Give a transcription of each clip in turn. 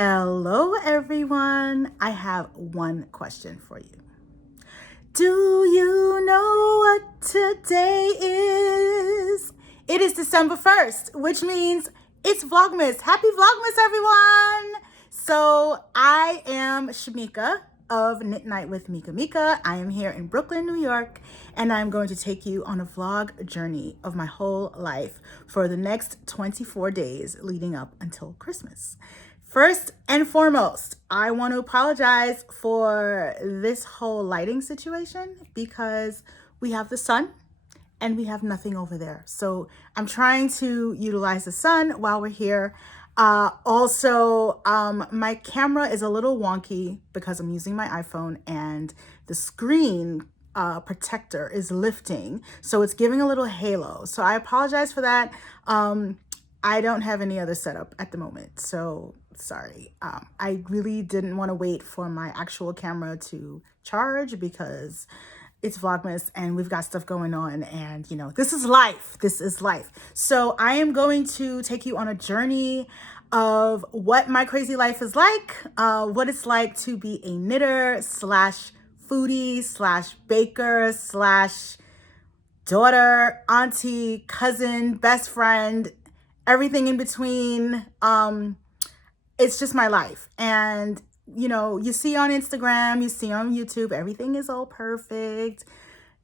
Hello, everyone. I have one question for you. Do you know what today is? It is December 1st, which means it's Vlogmas. Happy Vlogmas, everyone. So I am Shamika of Knit Night with Mekamika. I am here in Brooklyn, New York, and I'm going to take you on a vlog journey of my whole life for the next 24 days leading up until Christmas. First and foremost, I want to apologize for this whole lighting situation because we have the sun and we have nothing over there. So I'm trying to utilize the sun while we're here. Also, my camera is a little wonky because I'm using my iPhone and the screen protector is lifting. So it's giving a little halo. So I apologize for that. I don't have any other setup at the moment. So sorry. I really didn't want to wait for my actual camera to charge because it's Vlogmas and we've got stuff going on, and you know, this is life. This is life. So I am going to take you on a journey of what my crazy life is like, what it's like to be a knitter slash foodie slash baker slash daughter, auntie, cousin, best friend, everything in between. It's just my life. And you know, you see on Instagram, you see on YouTube, everything is all perfect.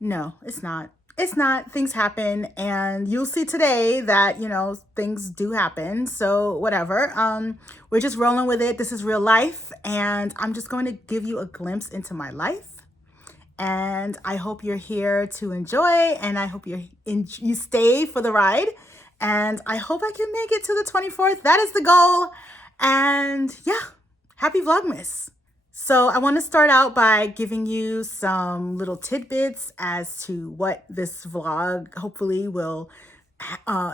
No, it's not. It's not. Things happen, and you'll see today that, you know, things do happen. So whatever. We're just rolling with it. This is real life, and I'm just going to give you a glimpse into my life. And I hope you're here to enjoy, and I hope you stay for the ride. And I hope I can make it to the 24th. That is the goal. And yeah, happy Vlogmas. So I want to start out by giving you some little tidbits as to what this vlog hopefully will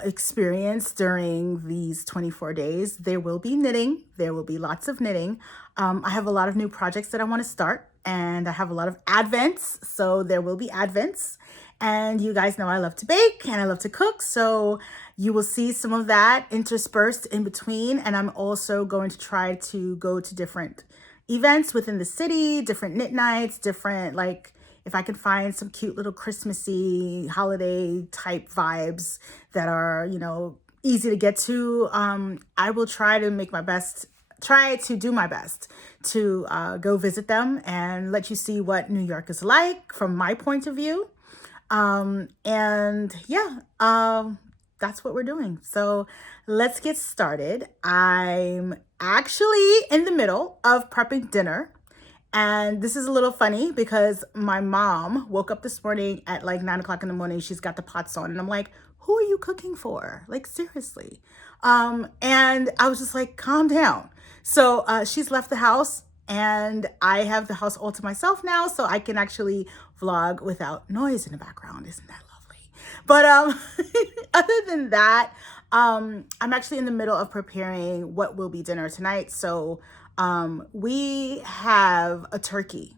experience during these 24 days. There will be knitting. There will be lots of knitting. I have a lot of new projects that I want to start, and I have a lot of advents. So there will be advents. And you guys know I love to bake and I love to cook. So you will see some of that interspersed in between. And I'm also going to try to go to different events within the city, different knit nights, different, like, if I can find some cute little Christmassy holiday type vibes that are, you know, easy to get to. I will try to make my best, try to do my best to go visit them and let you see what New York is like from my point of view. And yeah, that's what we're doing. So let's get started. I'm actually in the middle of prepping dinner. And this is a little funny because my mom woke up this morning at like 9 o'clock in the morning. She's got the pots on, and I'm like, who are you cooking for? Like, seriously. And I was just like, calm down. So she's left the house, and I have the house all to myself now, so I can actually vlog without noise in the background. Isn't that lovely? But other than that, I'm actually in the middle of preparing what will be dinner tonight. So we have a turkey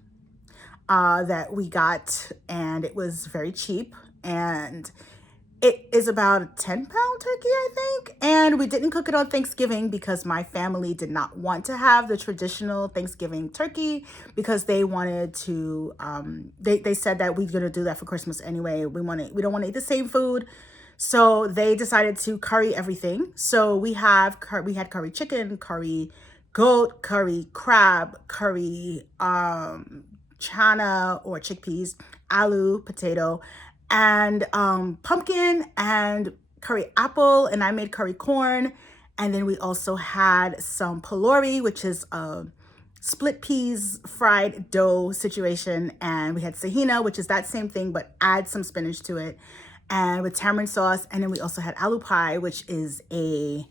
that we got, and it was very cheap, and it is about a 10-pound turkey, I think. And we didn't cook it on Thanksgiving because my family did not want to have the traditional Thanksgiving turkey because they wanted to, they said that we're going to do that for Christmas anyway. We don't want to eat the same food. So they decided to curry everything. So we had curry chicken, curry goat, curry crab, curry chana or chickpeas, aloo, potato, and pumpkin, and curry apple, and I made curry corn. And then we also had some pylori, which is a split peas fried dough situation, and we had sahina, which is that same thing but add some spinach to it, and with tamarind sauce. And then we also had aloo pie, which is a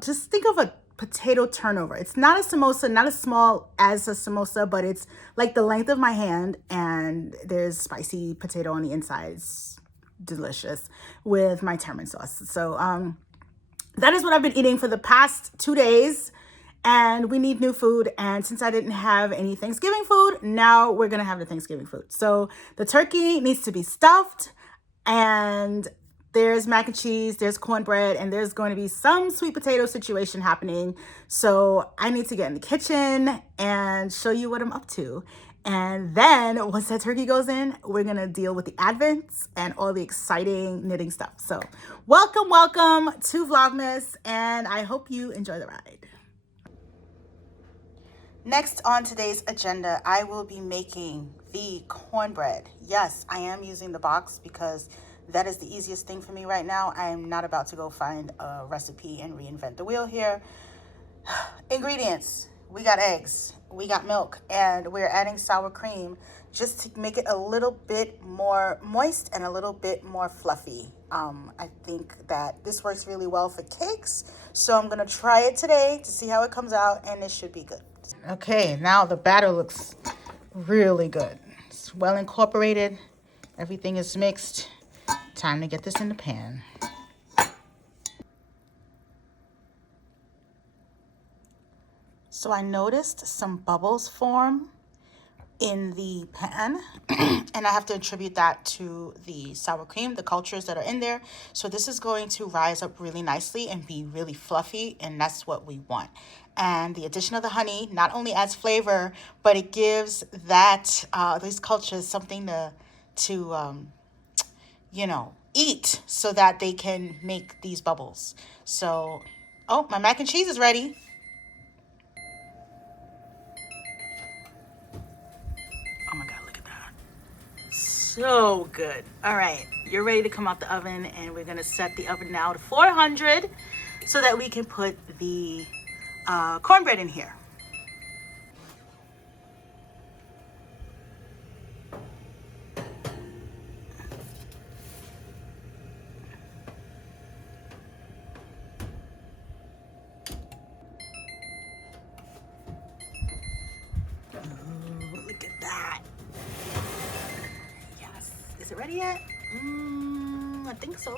just think of a potato turnover. It's not a samosa, not as small as a samosa, but it's like the length of my hand, and there's spicy potato on the inside. It's delicious with my tamarind sauce. So that is what I've been eating for the past 2 days, and we need new food. And since I didn't have any Thanksgiving food, now we're gonna have the Thanksgiving food. So the turkey needs to be stuffed, and there's mac and cheese, there's cornbread, and there's going to be some sweet potato situation happening. So I need to get in the kitchen and show you what I'm up to. And then once that turkey goes in, we're gonna deal with the advents and all the exciting knitting stuff. So welcome, welcome to Vlogmas, and I hope you enjoy the ride. Next on today's agenda, I will be making the cornbread. Yes, I am using the box because that is the easiest thing for me right now. I'm not about to go find a recipe and reinvent the wheel here. Ingredients: we got eggs, we got milk, and we're adding sour cream just to make it a little bit more moist and a little bit more fluffy. I think that this works really well for cakes, so I'm gonna try it today to see how it comes out, and it should be good. Okay, now the batter looks really good. It's well incorporated. Everything is mixed. Time to get this in the pan. So I noticed some bubbles form in the pan and I have to attribute that to the sour cream, the cultures that are in there. So this is going to rise up really nicely and be really fluffy, and that's what we want. And the addition of the honey not only adds flavor, but it gives that these cultures something to you know, eat so that they can make these bubbles. So, oh, my mac and cheese is ready. Oh my God, look at that. So good. All right, you're ready to come out the oven, and we're gonna set the oven now to 400 so that we can put the cornbread in here. Ooh, look at that. Yes. Is it ready yet? I think so.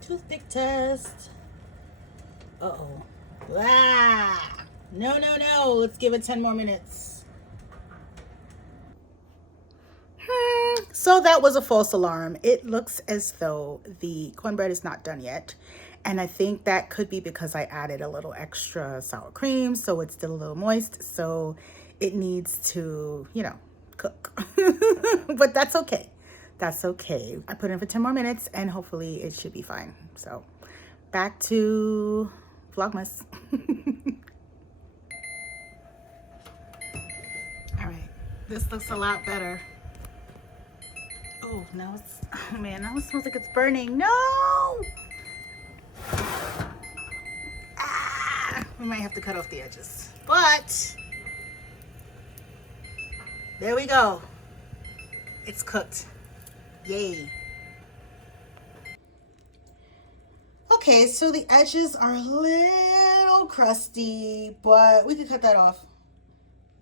Toothpick test. Uh-oh. Ah! No, no, no. Let's give it 10 more minutes. So that was a false alarm. It looks as though the cornbread is not done yet. And I think that could be because I added a little extra sour cream, so it's still a little moist. So it needs to, you know, cook. But that's okay. That's okay. I put it in for 10 more minutes and hopefully it should be fine. So back to Vlogmas. All right, this looks a lot better. Oh, now it's, oh man, now it smells like it's burning. No! Ah, we might have to cut off the edges, but there we go. It's cooked. Yay. Okay, so the edges are a little crusty, but we can cut that off.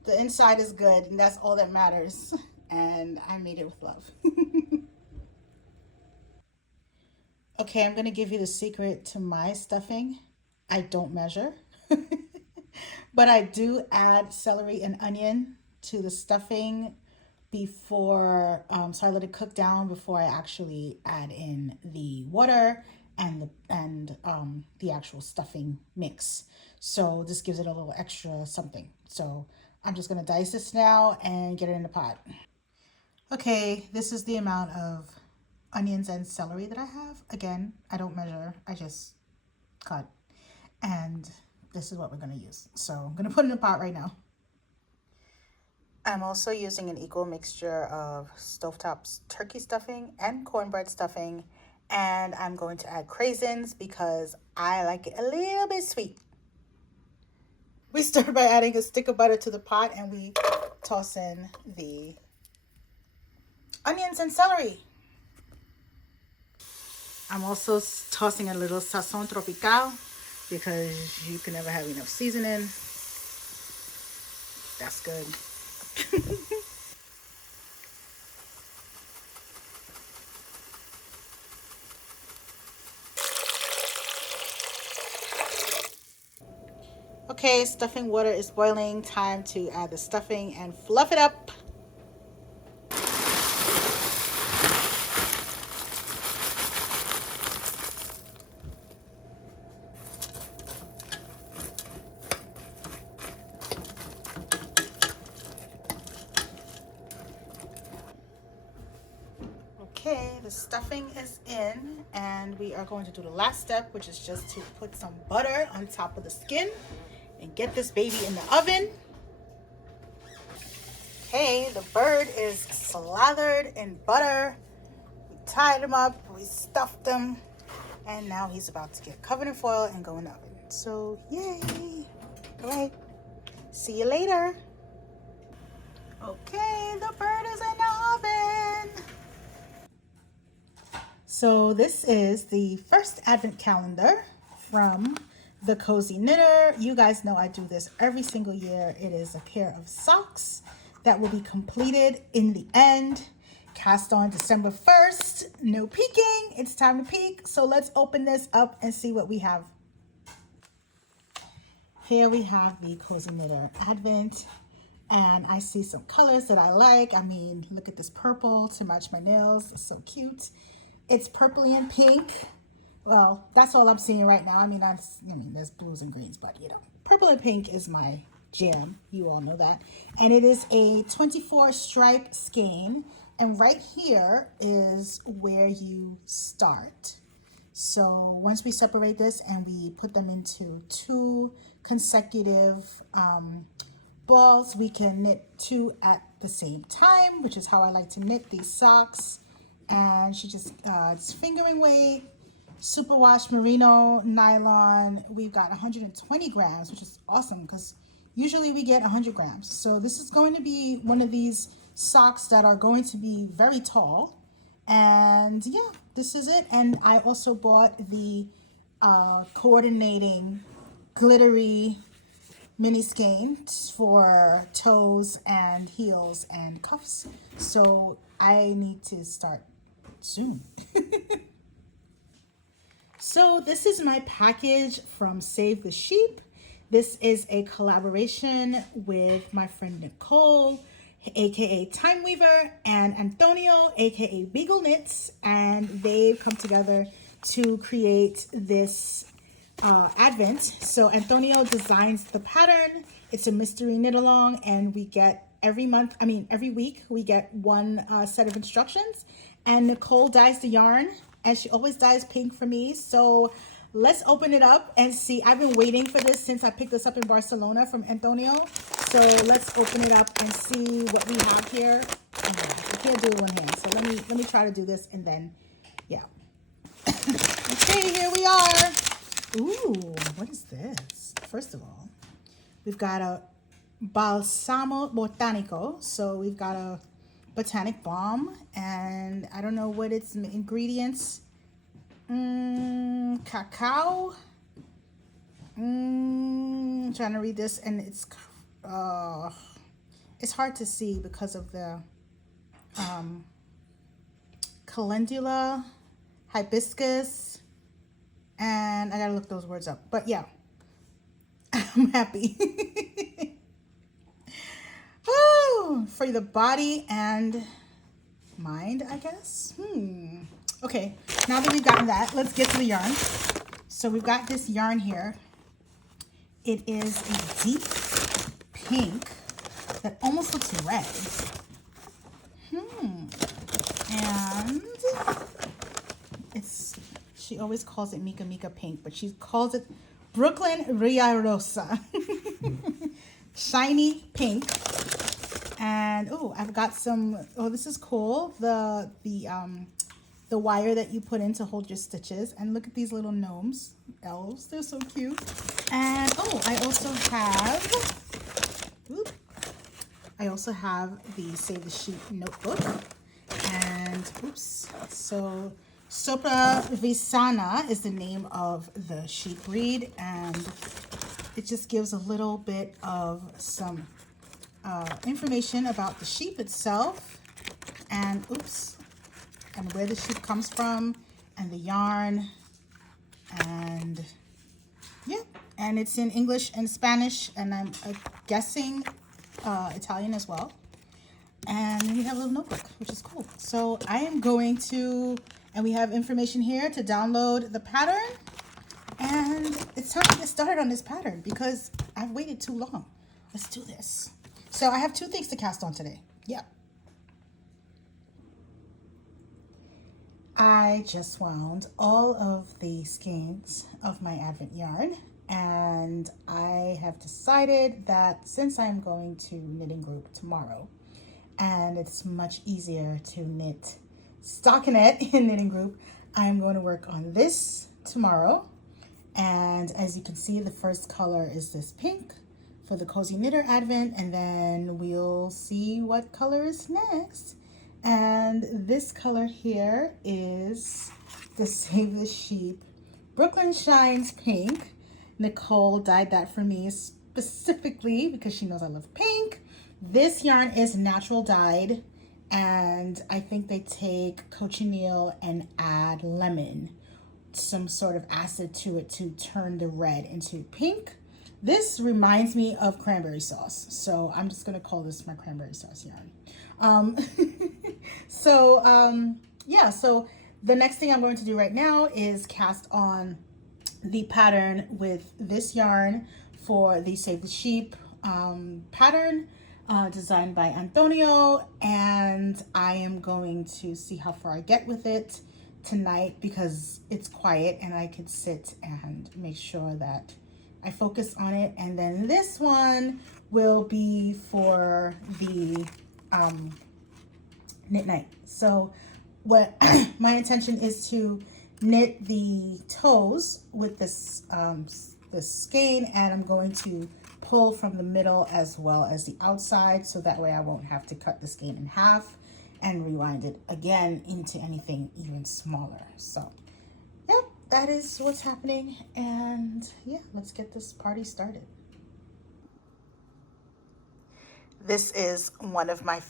The inside is good, and that's all that matters. And I made it with love. Okay, I'm gonna give you the secret to my stuffing. I don't measure, but I do add celery and onion to the stuffing before, so I let it cook down before I actually add in the water and the actual stuffing mix. So this gives it a little extra something. So I'm just gonna dice this now and get it in the pot. Okay, this is the amount of onions and celery that I have. Again, I don't measure, I just cut. And this is what we're gonna use. So I'm gonna put it in a pot right now. I'm also using an equal mixture of stovetop turkey stuffing and cornbread stuffing. And I'm going to add craisins because I like it a little bit sweet. We start by adding a stick of butter to the pot and we toss in the onions and celery. I'm also tossing a little sazon tropical because you can never have enough seasoning. That's good. Okay, stuffing water is boiling. Time to add the stuffing and fluff it up. stuffing is in, and we are going to do the last step, which is just to put some butter on top of the skin and get this baby in the oven. Okay, the bird is slathered in butter. We tied him up, we stuffed him, and now he's about to get covered in foil and go in the oven. So yay! All right, see you later. Okay, the bird is in the oven. So this is the first advent calendar from the Cozy Knitter. You guys know I do this every single year. It is a pair of socks that will be completed in the end. Cast on December 1st. No peeking. It's time to peek. So let's open this up and see what we have. Here we have the Cozy Knitter Advent. And I see some colors that I like. I mean, look at this purple to match my nails. It's so cute. It's purpley and pink. Well, that's all I'm seeing right now. I mean, there's blues and greens, but you know, purple and pink is my jam. You all know that. And it is a 24 stripe skein. And right here is where you start. So once we separate this and we put them into 2 consecutive balls, we can knit 2 at the same time, which is how I like to knit these socks. And she just, it's fingering weight, superwash merino nylon. We've got 120 grams, which is awesome because usually we get 100 grams. So this is going to be one of these socks that are going to be very tall. And yeah, this is it. And I also bought the coordinating glittery mini skein for toes and heels and cuffs. So I need to start soon. So this is my package from Save the Sheep. This is a collaboration with my friend Nicole, aka Time Weaver, and Antonio, aka Beagle Knits, and they've come together to create this advent. So Antonio designs the pattern. It's a mystery knit along, and we get every week we get one set of instructions, and Nicole dyes the yarn, and she always dyes pink for me. So let's open it up and see. I've been waiting for this since I picked this up in Barcelona from Antonio. So let's open it up and see what we have here. Oh, I can't do it one hand, so let me try to do this, and then yeah. Okay, here we are. Ooh, what is this? First of all, we've got a balsamo botanico. So we've got a botanic balm, and I don't know what its ingredients. Cacao. Trying to read this, and it's hard to see because of the calendula, hibiscus, and I gotta look those words up. But yeah, I'm happy. Oh, for the body and mind, I guess. Okay, now that we've gotten that, let's get to the yarn. So we've got this yarn here. It is a deep pink that almost looks red. And she always calls it Mekamika pink, but she calls it Brooklyn Ria Rosa. Shiny pink. And oh, I've got some, oh, this is cool. The wire that you put in to hold your stitches. And look at these little gnomes, elves. They're so cute. And oh, I also have the Save the Sheep notebook. And oops, so Sopra Visana is the name of the sheep breed, and it just gives a little bit of some information about the sheep itself, and and where the sheep comes from, and the yarn, and yeah, and it's in English and Spanish, and I'm guessing Italian as well. And then we have a little notebook, which is cool. So I am going to, and we have information here to download the pattern, and it's time to get started on this pattern because I've waited too long. Let's do this. So I have 2 things to cast on today. Yeah. I just wound all of the skeins of my Advent yarn, and I have decided that since I'm going to knitting group tomorrow, and it's much easier to knit stockinette in knitting group, I'm going to work on this tomorrow. And as you can see, the first color is this pink for the Cozy Knitter Advent, and then we'll see what color is next. And this color here is the Save the Sheep Brooklyn Shines Pink. Nicole dyed that for me specifically because she knows I love pink. This yarn is natural dyed, and I think they take cochineal and add lemon, some sort of acid to it to turn the red into pink. This reminds me of cranberry sauce, so I'm just gonna call this my cranberry sauce yarn. Yeah, so the next thing I'm going to do right now is cast on the pattern with this yarn for the Save the Sheep pattern designed by Antonio, and I am going to see how far I get with it tonight because it's quiet and I could sit and make sure that I focus on it. And then this one will be for the knit night. So what my intention is to knit the toes with this this skein, and I'm going to pull from the middle as well as the outside, so that way I won't have to cut the skein in half and rewind it again into anything even smaller. So yep, that is what's happening, and yeah, let's get this party started. This is one of my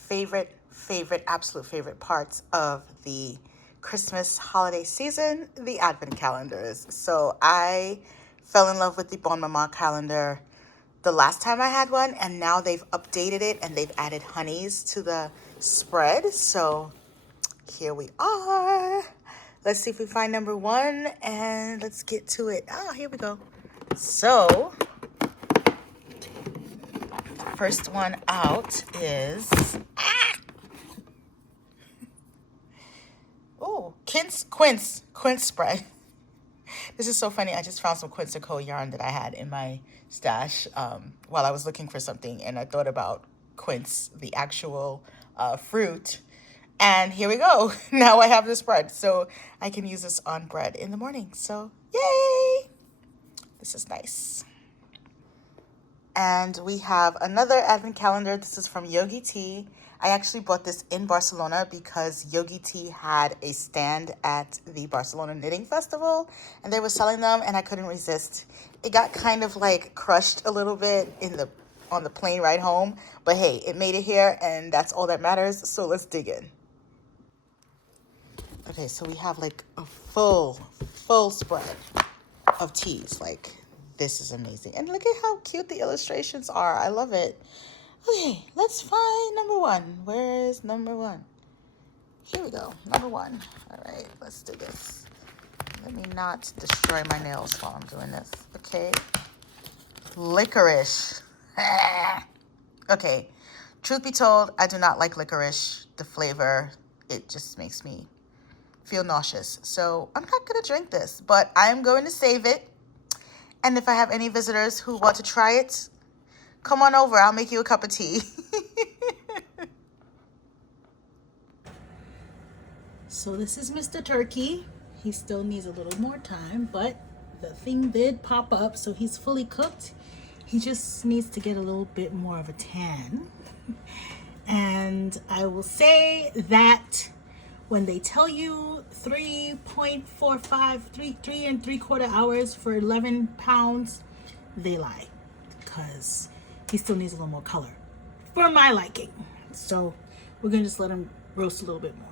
absolute favorite parts of the Christmas holiday season, the Advent calendars. So I fell in love with the Bon Maman calendar the last time I had one, and now they've updated it and they've added honeys to the spread. So here we are. Let's see if we find number one, and let's get to it. Oh, here we go. So first one out is quince spread. This is so funny. I just found some Quince & Co yarn that I had in my stash while I was looking for something, and I thought about quince, the actual fruit. And here we go. Now I have the spread, so I can use this on bread in the morning. So yay! This is nice. And we have another Advent calendar. This is from Yogi Tea. I actually bought this in Barcelona because Yogi Tea had a stand at the Barcelona Knitting Festival, and they were selling them, and I couldn't resist. It got kind of like crushed a little bit on the plane ride home, but hey, it made it here, and that's all that matters. So let's dig in. Okay, so we have like a full spread of teas. Like, this is amazing. And look at how cute the illustrations are. I love it. Okay, let's find number one. Where is number one? Here we go, number one. All right, let's do this. Let me not destroy my nails while I'm doing this. Okay, licorice. Okay, truth be told, I do not like licorice. The flavor, it just makes me feel nauseous. So I'm not gonna drink this, but I'm going to save it. And if I have any visitors who want to try it, come on over. I'll make you a cup of tea. So this is Mr. Turkey. He still needs a little more time, but the thing did pop up, so he's fully cooked. He just needs to get a little bit more of a tan. And I will say that when they tell you 3.45, 3.75 hours for 11 pounds, they lie, because he still needs a little more color for my liking. So we're gonna just let him roast a little bit more.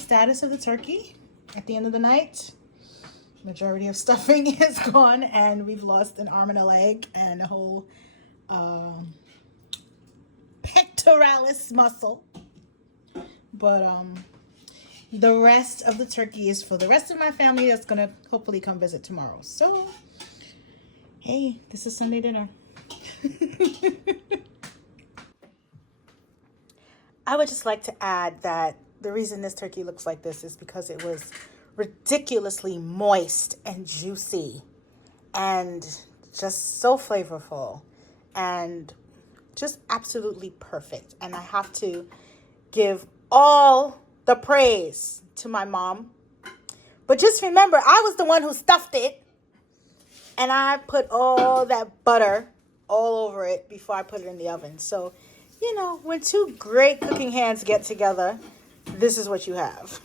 status of the turkey at the end of the night. Majority of stuffing is gone, and we've lost an arm and a leg and a whole pectoralis muscle. But the rest of the turkey is for the rest of my family that's gonna hopefully come visit tomorrow. So hey, this is Sunday dinner. I would just like to add that the reason this turkey looks like this is because it was ridiculously moist and juicy and just so flavorful and just absolutely perfect. And I have to give all the praise to my mom. But just remember, I was the one who stuffed it, and I put all that butter all over it before I put it in the oven. So, you know, when two great cooking hands get together, this is what you have.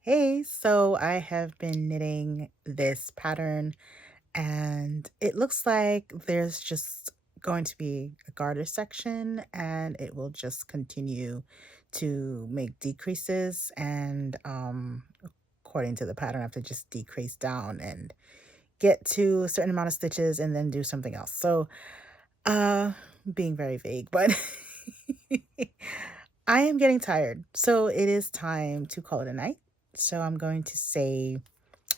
Hey, so I have been knitting this pattern, and it looks like there's just going to be a garter section, and it will just continue to make decreases, and according to the pattern, I have to just decrease down and get to a certain amount of stitches and then do something else. So being very vague, but I am getting tired, so it is time to call it a night. So I'm going to say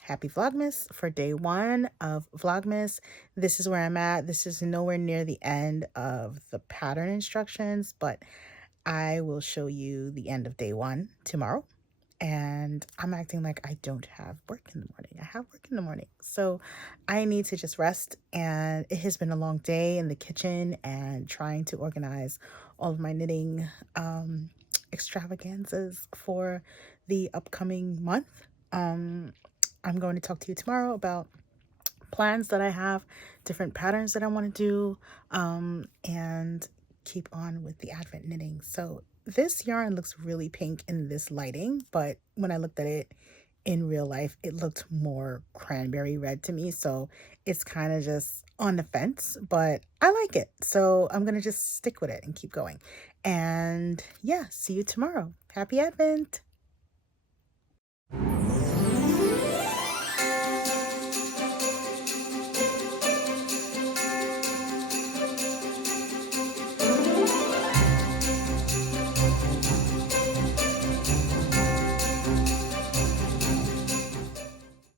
happy Vlogmas for day 1 of Vlogmas. This is where I'm at. This is nowhere near the end of the pattern instructions, but I will show you the end of day 1 tomorrow. And I'm acting like I don't have work in the morning. I have work in the morning. So I need to just rest. And it has been a long day in the kitchen and trying to organize all of my knitting extravaganzas for the upcoming month. I'm going to talk to you tomorrow about plans that I have, different patterns that I want to do, and keep on with the Advent knitting. So this yarn looks really pink in this lighting, but when I looked at it in real life, it looked more cranberry red to me. So it's kind of just on the fence, but I like it. So I'm going to just stick with it and keep going. And yeah, see you tomorrow. Happy Advent.